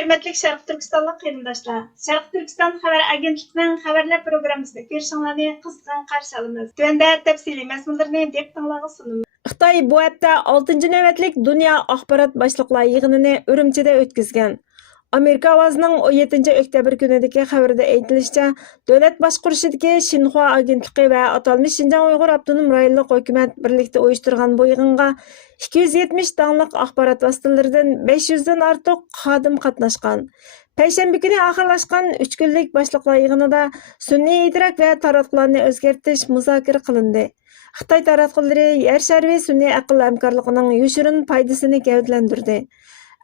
Hörmətli Şərq Türkistanlıq qərindaşlar, Şərq Türkistan xəbər agentliyining xəbərlər proqrammasida görüşіңizlərni qızğın qarşı alamiz. Tövəndə təfsili məzmunlarını diqqətinizə sunumuz. Xitoy bu hafta 6-cı növbətlik Dünya Axborot Başlıqlar yig'inini Urumchida o'tkazgan. Amerika ovozining 17 oktyabr kunidagi xabarida aytilishicha, davlat boshqarishidagi Xinhua agentligi va atalmish Xinjiang Uyg'ur avtonom rayonlik hukumat birlikda uyushtirgan bu yig'inga 270 danliq axborot vositalaridan 500 dan ortiq xodim qatnashgan. Payshanba kuni oxirlashgan 3 kunlik boshliqlar yig'inida sun'iy idrok va taratqularni o'zgartirish muzokara qilindi. Xitoy taratqulari yer shari va sun'iy aql hamkorligining yoshirin foydasini gavdlantirdi.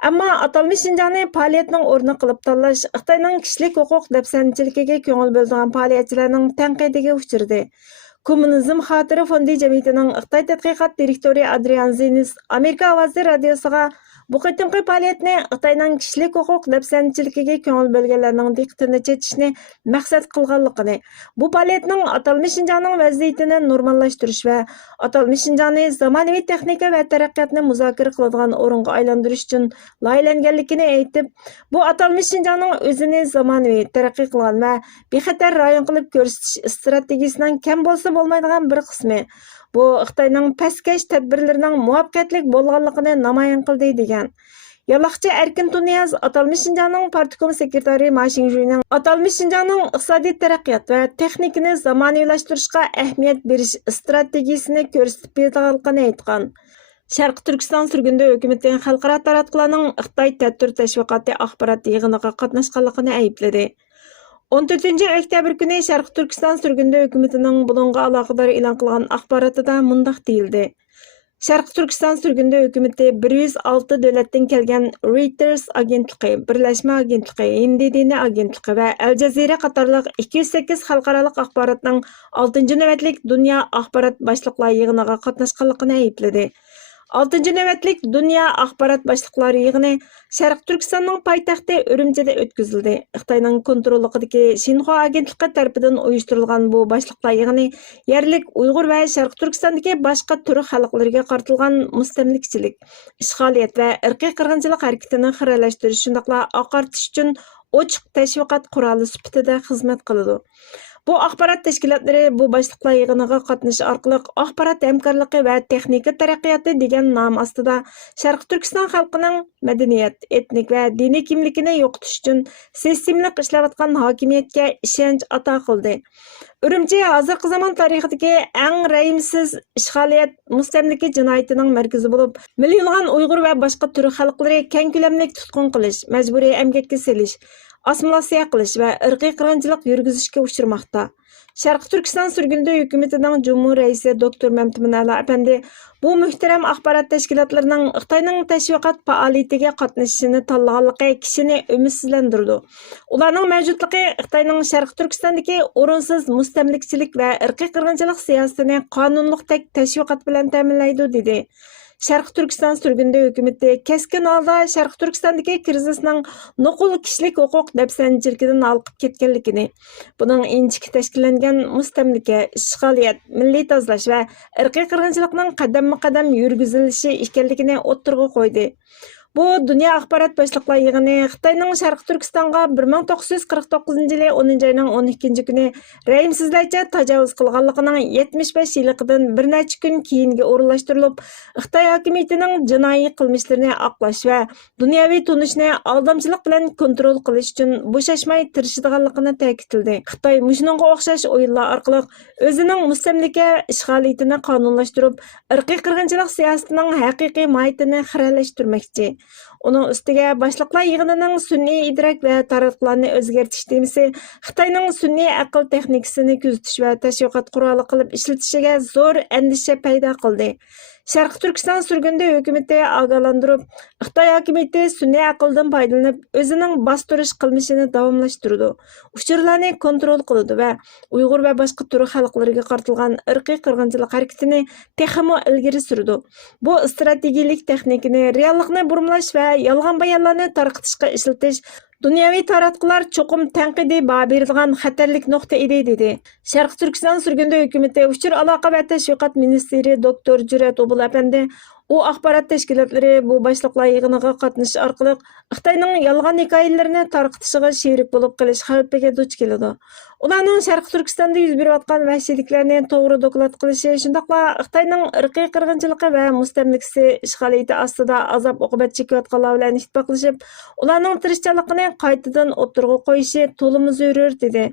Ammo atalmish Xinjiangni faoliyatning o'rni qilib tanlash Xitoyning kishilik huquq dafsanchiligiga ko'ngil bo'lgan faoliyatchilarning tanqidiga uchirdi. Kommunizm xotiri fondi jamiyatining Xitoy tadqiqot direktori Adrian Zinis Amerika ovozi radiosiga bu qitimqi faoliyatni Xitoyning kishilik huquq dafsanchiligiga ko'ngil bo'lganlarning diqqatini chetishni maqsad qilganligini, bu faoliyatning atalmish Xinjiangning vaziyatini normallashtirish va atalmish Xinjiangni zamonaviy texnika va taraqqiyotni muzokara qiladigan o'ringa aylantirish uchun loyihalanganligini aytib, bu atalmish Xinjiangning o'zini zamonaviy taraqqiy qilgan va bexatar rayon qilib ko'rsatish strategiyasining kam bo'lsa bo'lmaydigan bir qismi. Bu Xitoyning pastkash tadbirlarining muvaffaqiyatli bo'lganligini namoyon qildi degan. Yaloqchi Erkin Tuniyaz atalmish Xinjiangning partkom sekretari Ma Xinjuining atalmish Xinjiangning iqtisodiy taraqqiyot va texnikani zamonaviylashtirishga ahamiyat berish strategiyasini ko'rsatib berganligini aytgan. Sharq Turkiston surgunda hukumatining xalqaro taratqularning Xitoy tadbir tashviqoti axborot yig'iniga qatnashganligini aybladi. 14 oktyabr kuni Sharq Turkiston surgunda hukumatining buningga aloqador e'lon qilgan axborotida mundaq deyildi. Sharq Turkiston surgunda hukumati 106 davlatdan kelgan Reuters agentligi, Birlashma agentligi, Hindi dini agentligi va Al Jazeera qatorliq 208 xalqarалық axborotning 6-cı navbatlik Dünya Axborot Başlıqlar yig'iniga qatnashganligini aybladi. 6-cı növbətlik Dünya Axborot Başlıqlar yig'ini Sharq Turkistonning poytaxti Urumchida o'tkazildi. Xitoyning kontrolligidagi Xinhua agentligi tarafidan uyushtirilgan bu başlıqlar yig'ini yerlik Uyg'ur va Sharq Turkistondagi boshqa turk xalqlariga qartilgan mustamlikchilik, ishg'oliyat va irqiy qirg'inchilik harakatini xiralashtirish shundaqla oqartish uchun ochiq tashviqot quroli sifatida xizmat qiladi. Bu axborot tashkilotlari bu başlıqlar yig'iniga qatnashish orqali axborot hamkorligi va texnika taraqqiyoti degan nom ostida Sharq Turkiston xalqining madaniyat, etnik va diniy kimligini yo'qotish uchun sistemlik ishlayotgan hokimiyatga ishonch ato qildi. Urumchi hozirgi zamon tarixidagi eng rahimsiz ishg'oliyat mustamlika jinoyatining markazi bo'lib, millionlab Uyg'ur va boshqa turk xalqlari keng ko'lamli tutqun qilish, majburiy emgakka selish, assimilyatsiya qilish va irqiy qirg'inchilik yurgizishga uchirmoqda. Sharq Turkiston surgunda hukumatining Cumhur raisi Dr. Mamtmin Ali Apandi bu muhtaram axborot tashkilotlarining Xitoyning tashviqot faoliyatiga qatnashishini tanlaganligi kishini umidsizlantirdi. Ularning mavjudligi Xitoyning Sharq Turkistondagi o'rinsiz mustamlikchilik va irqiy qirg'inchilik siyosatini qonunliqdek tashviqot bilan ta'minlaydi dedi. Sharq Turkiston surgunda hukumati keskin holda Sharq Turkistondagi krizisning nuqul kishilik huquq dafsanchiligidan olqib ketganligini, buning inchiki tashkillangan mustamlika, ishg'oliyat, milliy tozalash va irqiy qirg'inchilikning qadam-qadam yurgizilishi ekanligini o'ttirg'a qo'ydi. Bu Dünya Axborot Başlıqlar yig'ini Xitoyning Sharq Turkistonga 1949-yili 10-oyning 12 kuni rahimsizlarcha tajovuz qilganligining 75 yilligidan bir necha kun keyinga o'rinlashtirilib, Xitoy hokimiyatining jinoiy qilmishlarini oqlash va dunyoviy tunishni aldamchilik bilan kontrol qilish uchun bo'shashmay tirishadiganligini ta'kidladi. Xitoy shuningga o'xshash o'yinlar orqali o'zining mustamlika ishg'oliyatini qonunlashtirib, irqiy qirg'inchilik siyosatining haqiqiy mohiyatini xiralashtirmoqchi. Uning ustiga başlıqlar yig'inining sun'iy idrok va taratqularni o'zgartirish temasi Xitoyning sun'iy aql texnikasini kuzatish va tashviqot quroli qilib ishlatishiga zo'r andisha paydo qildi. Sharq Turkiston surgunda hukumati ogohlantirib, Xitoy hokimiyati sun'iy aqldan foydalanib, o'zining bostirish qilmishini davomlashtirdi. Uchurlarni kontrol qildi va Uyg'ur va boshqa turk xalqlariga qartilgan irqiy qirg'inchilik harakatini texmo ilgari surdi. Bu strategik texnikani reallikni burmalash va yolg'on bayonlarni tarqatishga ishlatish dunyoviy taratqular cho'qim tanqidiy baho beradigan xatarlik nuqta edi dedi. Sharq Turkiston surgunda hukumati uchur aloqa va tashviqot ministri Dr. Jurat Obul apandi U axborot tashkilotlari bu boshliqlar yig'iniga qatnashish orqali Xitoyning yolg'on hikoyalarini tarqatishiga sherik bo'lib qilish xavfiga duch keladi. Ularning Sharq Turkistonda yuz berayotgan vahshiyliklarni to'g'ri doklad qilishi, shundaqla Xitoyning irqiy qirg'inchiligi va mustamlikasi ishg'oliyati ostida azob-uqubat chekayotganlar bilan ittifoqlashib, ularning tirishchanligini qaytadan o'ttirg'a qo'yishi to'liq zarur dedi.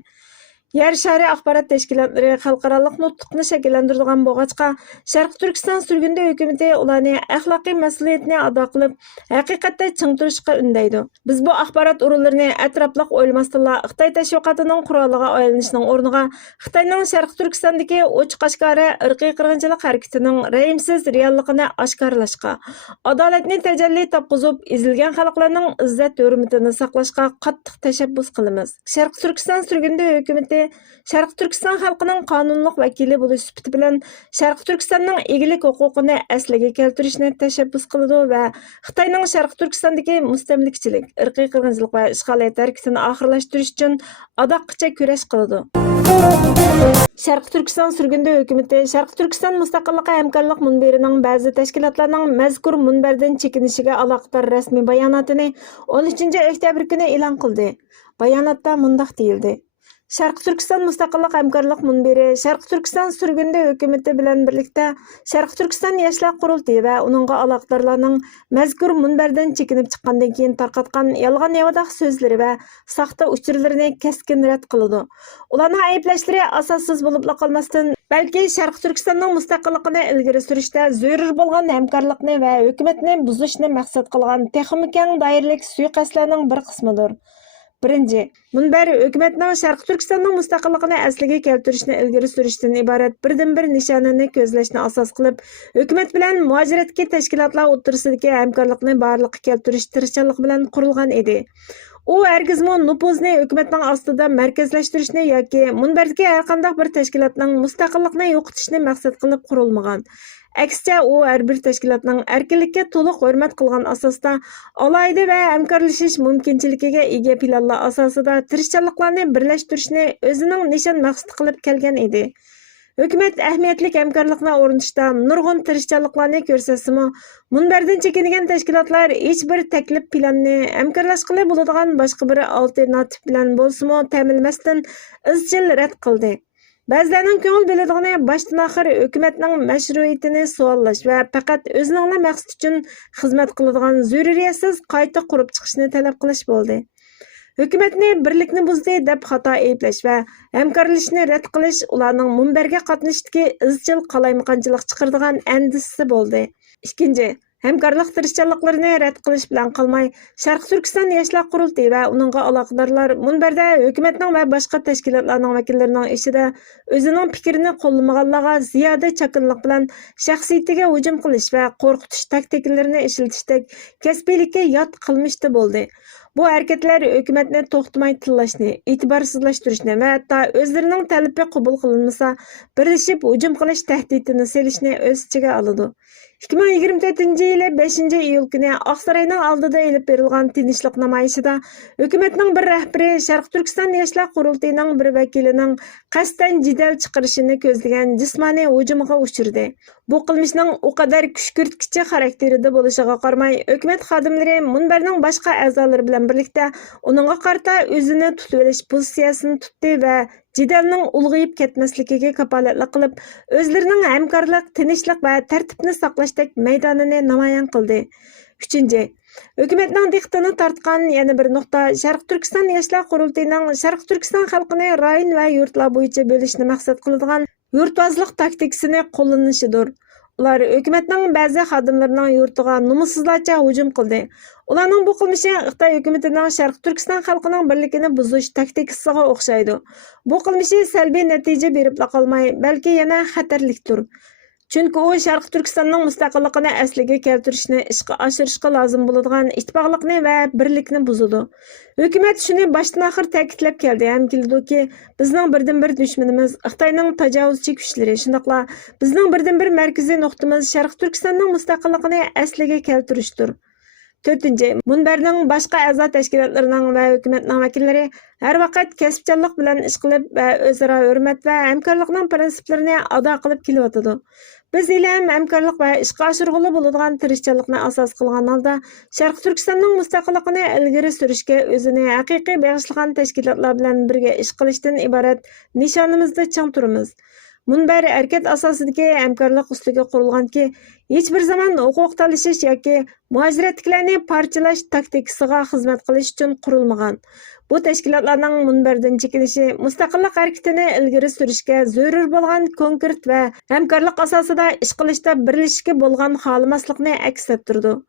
Yer shari axborot tashkilotlari xalqarалық nutqni shakllantiradigan bo'lg'achqa, Sharq Turkiston surgunda hukumatı ularni axloqiy mas'uliyatni ado qilib, haqiqatda ching turishga undaydi. Biz bu axborot o'rinlarini atrofliq o'ylamasdan Xitoy tashviqotining quroliga aylanishining o'rniga Xitoyning Sharq Turkistondagi ochiq-oshkora irqiy qirg'inchilik harakatining ra'yimsiz realligini oshkorlashga, adolatni tajalli topqizib, ezilgan xalqlarning izzat hurmatini saqlashga qattiq tashabbus qilamiz. Sharq Turkiston surgunda hukumatı Sharq Turkiston xalqining qonunliq vakili bo'lish sifati bilan Sharq Turkistonning egilik huquqini asliga keltirishni tashabbus qiladi va Xitoyning Sharq Turkistondagi mustamlikchilik, irqiy qirg'inchilik va ishg'oliyat harakatini oxirlashtirish uchun adoqqicha kurash qiladi. Sharq Turkiston surgunda hukumatı Sharq Turkiston mustaqillik hamkorlik munbirining ba'zi tashkilotlarning mazkur munbardan chekinishiga aloqador rasmiy bayonotini 13 oktyabr kuni e'lon qildi. Bayonotda mundaq deyildi: Sharq Turkiston mustaqillik hamkorlik munbiri Sharq Turkiston surgunda hukumatı bilan birlikda Sharq Turkiston yoshlar qurultiyi va uningga aloqadorlarning mazkur munbardan chekinib chiqqandan keyin tarqatgan yolg'on yavadaq so'zlari va soxta uchurlarini keskin rad qiladi. Ularning ayblashlari asossiz bo'lib qolmasdan, balki Sharq Turkistonning mustaqilligini ilgari surishda zarur bo'lgan hamkorlikni va hukumatni buzishni maqsad qilgan texnik keng doiralik suiqasdlarning bir qismidir. Birinchi, munbar hukumatning Sharq Turkistonning mustaqilligini asliga keltirishni ilgari surishdan iborat birdan-bir nishonini ko'zlashni asos qilib, hukumat bilan muajiratga tashkilotlar o'rtasidagi hamkorlikni borliqqa keltirish tirishchanlik bilan qurilgan edi. U hargizmi nupuzni hukumatning ostida markazlashtirishni yoki munbardagi har qanday bir tashkilotning mustaqilligini yo'qotishni maqsad qilib qurilmagan. Aksicha u har bir tashkilotning erkinlikka to'liq hurmat qilgan asosda alohida va hamkorlashish mumkinchiligiga ega planlar asosida tirishchanliklarni birlashtirishni o'zining nishon maqsad qilib kelgan edi. Hukumat ahamiyatli hamkorlikni o'rnatishda nurg'un tirishchanliklarni ko'rsatsimi, munbardan chekingan tashkilotlar hech bir taklif planni hamkorlashqili bo'ladigan boshqa bir alternativ plan bo'lsa-mu ta'minlamasdan izchil rad qildi. Ba'zilarning ko'ngil biladiğini başdan axir hukumatning mashruiyatini savollash va faqat o'zining maqsad uchun xizmat qiladigan zaruriyatsiz qayta qurib chiqishni talab qilish bo'ldi. Hukumatni birlikni buzdi deb xato ayblash va hamkorlashishni rad qilish ularning munbarga qatnashishdagi izchil qalaymaqonchilik chiqaradigan andisasi bo'ldi. Ikkinchi, hamkorlik tirishchanliklarini rad qilish bilan qolmay, Sharq Turkiston yoshlar qurultiyi va uningga aloqadorlar munbarda hukumatning va boshqa tashkilotlarning vakillarining ishida o'zining fikrini qo'llamaganlarga ziyoda chakinlik bilan shaxsiyatiga hujum qilish va qo'rqitish taktikalarini ishlatishdek kasbiylikka yot qilmishdi bo'ldi. Bu hareketler hukumatni to'xtamay tillashni, e'tiborsizlashtirishni va hatto o'zlarining talabi qabul qilinmasa, birlashib hujum qilish tahdidini selishni o'z ichiga oladi. 2024-yili 5-iyul kuni Oqsaroyning oldida elib berilgan tinchlik namoyishida hukumatning bir rahbari Sharq Turkiston yoshlar qurultiyining bir vakilining qasddan jidal chiqarishini ko'zlagan jismoniy hujumga uchirdi. Bu qilmishning o qadar kuchkirtkichi xarakterida bo'lishiga qaramay, hukumat xodimlari munbarning boshqa a'zolari bilan birlikda uningga qarata o'zini tutib olish pozitsiyasini tutdi va jidalning ulg'ayib ketmasligiga kapolatlik qilib, o'zlarining hamkorlik, tinchlik va tartibni saqlashdek maydonini namoyon qildi. 3. Hukumatning diqqatini tortgan yana bir nuqta Sharq Turkiston yoshlar qurultiyining Sharq Turkiston xalqini rayon va yurtlar bo'yicha bo'lishni maqsad qiladigan yurtvozlik taktikasini qo'llanishidir. Ular hukumatning ba'zi xodimlarining yurtiga nomussizlarcha hujum qildi. Ularning bu qilmishi Xitoy hukumatining Sharq Turkiston xalqining birligini buzish taktikasiga o'xshaydi. Bu qilmishi salbiy natija berib qolmay, balki yana xatarlikdir. Chunki u Sharq Turkistonning mustaqilligini asliga keltirishni ishga oshirishga lozim bo'ladigan ittifoqlikni va birlikni buzadi. Hukumat shuni boshdan oxir ta'kidlab keldi, ham keldiki, bizning birdan-bir dushmanimiz Xitoyning tajovuzchi kuchlari, shundaqla bizning birdan-bir markaziy nuqtamiz Sharq Turkistonning mustaqilligini asliga keltirishdir. To'rtinchi, munbarning boshqa a'zo tashkilotlarining va hukumatning vakillari har vaqt kasbchanlik bilan ish qilib va o'zaro hurmat va hamkorlikning prinsiplarini ado qilib kelyotidi. Biz ham hamkorlik va ishga oshirg'ili bo'ladigan tirishchanlikni asos qilgan holda Sharq Turkistonning mustaqilligini ilgari surishga o'zini haqiqiy bag'ishlagan tashkilotlar bilan birga ish qilishdan iborat nishonimizda chang turamiz. Munbar harakat asosidagi hamkorlik ustiga qurilganki, hech bir zaman huquq talashish yoki muajiratliklarni parchalash taktikasiga xizmat qilish uchun qurilmagan. Bu tashkilotlarning munbardan chekinishi mustaqillik harakatini ilgari surishga zarur bo'lgan konkret va hamkorlik asosida ish qilishda birlashishga bo'lgan xohlamaslikni aks ettirdi.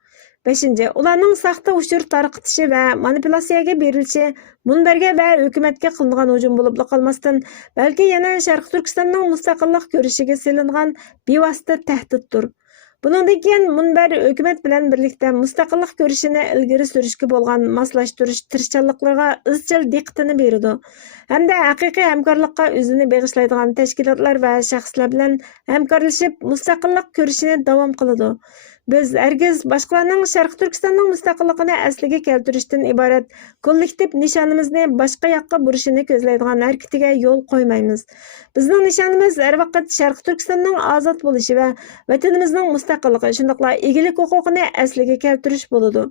5. Ularning saxta ushur tarqitishi va manipulyatsiyaga berilishi munbarga va hukumatga qilingan hujum bo'lib qolmasdan, balki yana Sharq Turkistonning mustaqillik ko'rishiga selingan bevosita tahdiddir. Bundan keyin munbar hukumat bilan birlikda mustaqillik ko'rishini ilgari surishga bo'lgan moslashtirish tirishchanliklariga izchil diqqatini beradi. Hamda haqiqiy hamkorlikqa o'zini bag'ishlaydigan tashkilotlar va shaxslar bilan hamkorlashib mustaqillik ko'rishini davom qiladi. Biz hargiz boshqalarning Sharq Turkistonning mustaqilligini asliga keltirishdan iborat kollektiv nishonimizni boshqa yoqqa burishini ko'zlaydigan harakatiga yo'l qo'ymaymiz. Bizning nishonimiz har vaqt Sharq Turkistonning ozod bo'lishi va vatanimizning mustaqilligi, shundaqla egilik huquqini asliga keltirish bo'ladi.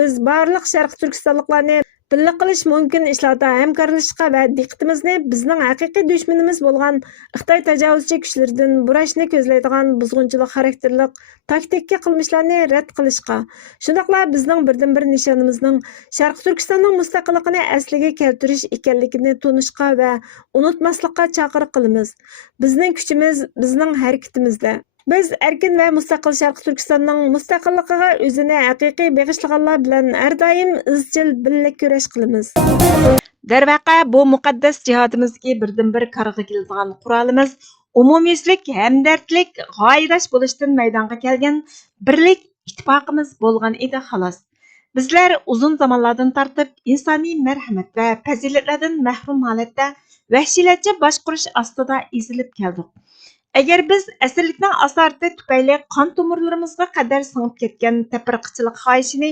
Biz barliq Sharq Turkistonliklarni birga qilish mumkin ishlarda hamkorlashishga va diqqatimizni bizning haqiqiy dushmanimiz bo'lgan Xitoy tajovuzchi kuchlaridan burashni ko'zlaydigan buzg'unchilik xarakterli taktik qilmishlarni rad qilishga, shundaqla bizning birdan-bir nishonimizning Sharq Turkistonning mustaqilligini asliga keltirish ekanligini tunishga va unutmaslikka chaqiriq qilamiz. Bizning kuchimiz bizning harakatimizda. Biz erkin va mustaqil Sharq Turkistonning mustaqilligiga o'zini haqiqiy bag'ishlaganlar bilan har doim izchil birga kurash qilamiz. Darvaqa bu muqaddas jihodimizga birdan-bir qarg'a keladigan qurolimiz umumyuzlik, hamdardlik, g'oyadosh bo'lishdan maydonga kelgan birlik ittifoqimiz bo'lgan edi xolos. Bizlar uzun zamonlardan tortib insoniy marhamat va fazilatlardan mahrum holatda vahshiylarcha boshqurish ostida ezilib keldik. Agar biz asrlikning asorati tufayli qon tomirlarimizga qadar singib ketgan tafriqchilik xohishini,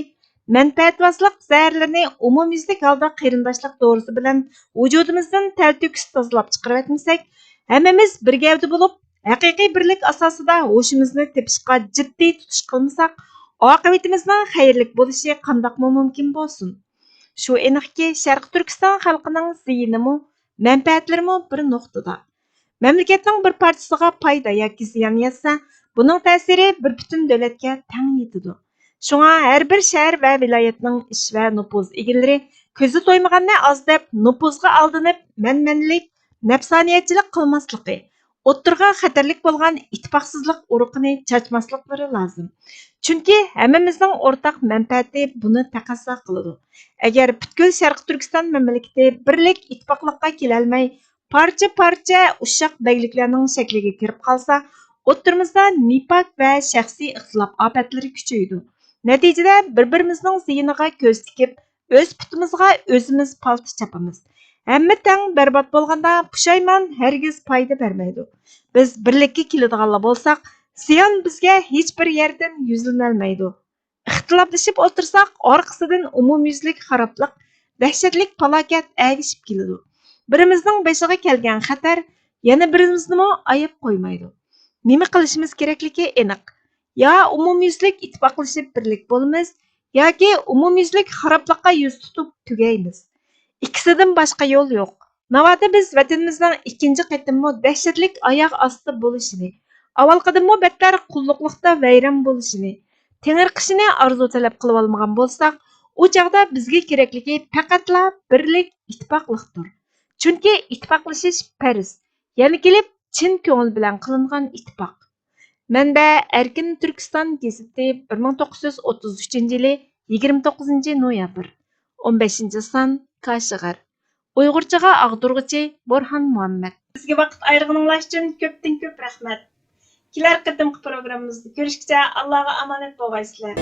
manfaatvozlik zaharlarini umumyuzlik holda qarindoshlik to'g'risi bilan vujudimizdan taltukis tozalab chiqarib etmasak, hammamiz bir gavda bo'lib, haqiqiy birlik asosida hoshimizni tepishga jiddiy tutish qilmasak, oqibatimizning xayrlik bo'lishi qandoqmi mumkin bo'lsin? Shu aniqki, Sharq Turkiston xalqining ziyinimi, manfaatlarimi bir nuqtada. Memleketning bir parchasiga foyda yoki ziyon yetsa, buning ta'siri bir butun davlatga teng yetadi. Shunga har bir shahar va viloyatning ish va nupuz egalari ko'zi to'ymaganni oz deb nupuzga aldinib, manmanlik, nafsoniyatchilik qilmasligi, o'ttirga xatarlik bo'lgan ittifoqsizlik uruqini chachmasliklari lozim. Chunki hammamizning o'rtaq manfaati buni taqozo qiladi. Agar butkul Sharq Turkiston mamlakati birlik ittifoqlikqa kela olmay, parcha-parcha ushaq bagliklarning shakliga kirib qolsa, o'ttirimizda nifaq va shaxsiy ixtilof ofatlari kuchaydi. Natijada bir-birimizning ziyiniga ko'z tikib, o'z putimizga o'zimiz palti chapamiz. Hamma tang barbod bo'lganda pushaymon hargiz foyda bermaydi. Biz birlikka keladiganlar bo'lsak, ziyon bizga hech bir yerdan yuzlanolmaydi. Ixtiloflashib o'tirsak, orqasidan umumyuzlik xaroblik, dahshatlik falokat agishib keladi. Birimizning beshiga kelgan xatar yana birimizni ayab qo'ymaydi. Nima qilishimiz kerakligi aniq. Ya umumyuzlik ittifoqlashib birlik bo'lamiz, yoki umumyuzlik xaroblikqa yuz tutib tugaymiz. İkisidan boshqa yo'l yo'q. Navoda biz vatanimizning ikkinchi qatimmo dahshatlik oyoq osti bo'lishini, avvalqadimmo battar qulluqlikda vayron bo'lishini, tengirqishini arzu talab qilib olmagan bo'lsak, u chaqda bizga kerakligi faqatla birlik, ittifoqlikdir. Chunki ittifoqlashish farz. Yana kelib chin ko'ngil bilan qilingan ittifoq. Manba Erkin Turkiston gazeti 1933-yili 29-noyabr 15-son Kaşıgar. Uyg'urchaga ag'dirg'ichi Borhan Muhammad. Bizga vaqt ayirganingiz uchun ko'pdan-ko'p rahmat. Kelar qatimqi programmamizda ko'rishguncha Allohga omonat bo'lgaysizlar.